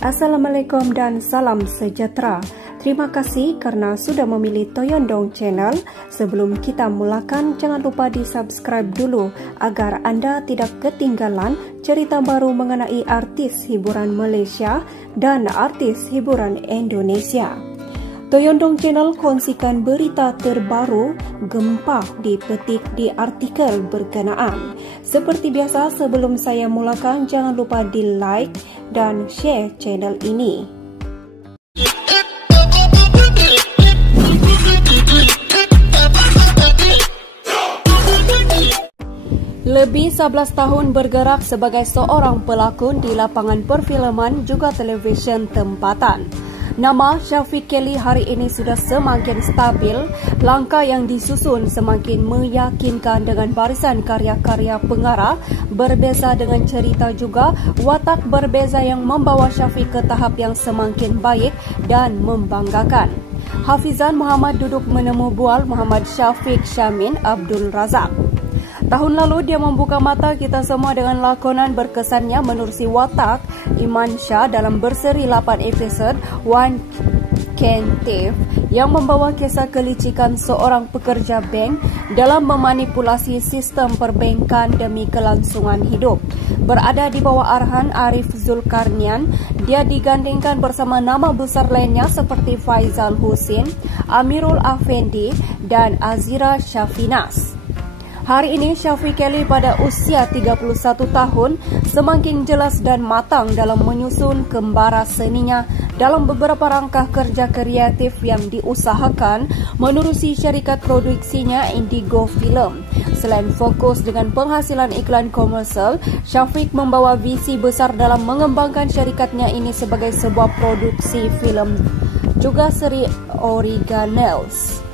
Assalamualaikum dan salam sejahtera. Terima kasih karena sudah memilih Toyondong Channel. Sebelum kita mulakan, jangan lupa di-subscribe dulu agar anda tidak ketinggalan cerita baru mengenai artis hiburan Malaysia dan artis hiburan Indonesia. Toyondong Channel kongsikan berita terbaru gempa dipetik di artikel berkenaan. Seperti biasa, sebelum saya mulakan, jangan lupa di-like dan share channel ini. Lebih 11 tahun bergerak sebagai seorang pelakon di lapangan perfilman juga televisyen tempatan. Nama Shafiq Kelly hari ini sudah semakin stabil, langkah yang disusun semakin meyakinkan dengan barisan karya-karya pengarah, berbeza dengan cerita juga, watak berbeza yang membawa Shafiq ke tahap yang semakin baik dan membanggakan. Hafizan Muhammad duduk menemu bual Muhammad Shafiq Shamin Abdul Razak. Tahun lalu dia membuka mata kita semua dengan lakonan berkesannya menerusi watak Iman Shah dalam berseri 8 episod One Can Thief yang membawa kisah kelicikan seorang pekerja bank dalam memanipulasi sistem perbankan demi kelangsungan hidup. Berada di bawah arahan Arif Zulkarnian, dia digandingkan bersama nama besar lainnya seperti Faizal Husin, Amirul Afendi dan Azira Shafinas. Hari ini Shafiq Kelly pada usia 31 tahun semakin jelas dan matang dalam menyusun kembara seninya dalam beberapa rangkah kerja kreatif yang diusahakan menerusi syarikat produksinya Indigo Film. Selain fokus dengan penghasilan iklan komersial, Shafiq membawa visi besar dalam mengembangkan syarikatnya ini sebagai sebuah produksi film juga seri originals.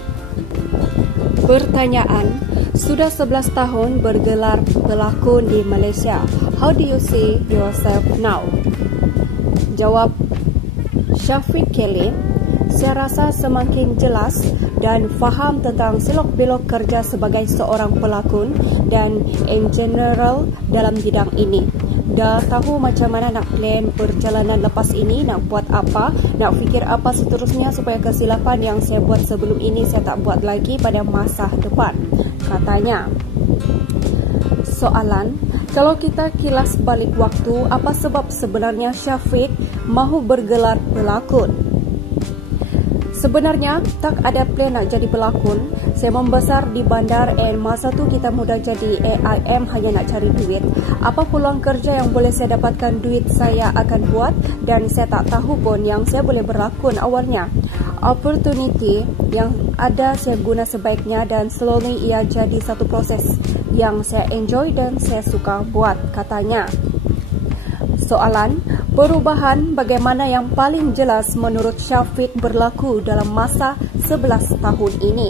Pertanyaan, sudah 11 tahun bergelar pelakon di Malaysia. How do you see yourself now? Jawab Shafiq Kelly, saya rasa semakin jelas dan faham tentang selok-belok kerja sebagai seorang pelakon dan in general dalam bidang ini. Dah tahu macam mana nak plan perjalanan lepas ini, nak buat apa, nak fikir apa seterusnya supaya kesilapan yang saya buat sebelum ini saya tak buat lagi pada masa depan, katanya. Soalan, kalau kita kilas balik waktu, apa sebab sebenarnya Shafiq mahu bergelar pelakon? Sebenarnya tak ada plan nak jadi pelakon. Saya membesar di bandar and masa tu kita mudah jadi AIM hanya nak cari duit. Apa peluang kerja yang boleh saya dapatkan duit saya akan buat dan saya tak tahu pun yang saya boleh berlakon awalnya. Opportunity yang ada saya guna sebaiknya dan slowly ia jadi satu proses yang saya enjoy dan saya suka buat, katanya. Soalan, perubahan bagaimana yang paling jelas menurut Shafiq berlaku dalam masa 11 tahun ini?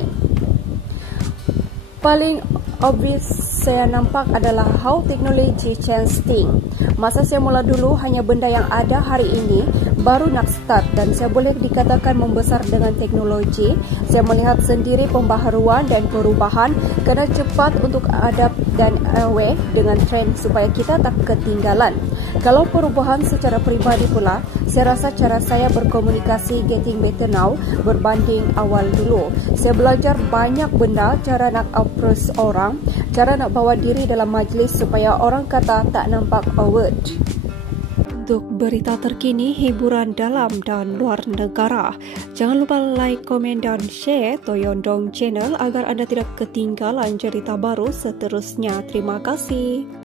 Paling obvious saya nampak adalah how technology change things. Masa saya mula dulu hanya benda yang ada hari ini baru nak start dan saya boleh dikatakan membesar dengan teknologi. Saya melihat sendiri pembaharuan dan perubahan kena cepat untuk adapt dan aware dengan trend supaya kita tak ketinggalan. Kalau perubahan secara peribadi pula, saya rasa cara saya berkomunikasi getting better now berbanding awal dulu. Saya belajar banyak benda, cara nak approach orang, cara nak bawa diri dalam majlis supaya orang kata tak nampak awkward. Untuk berita terkini, hiburan dalam dan luar negara, jangan lupa like, komen dan share Toyondong Channel agar anda tidak ketinggalan cerita baru seterusnya. Terima kasih.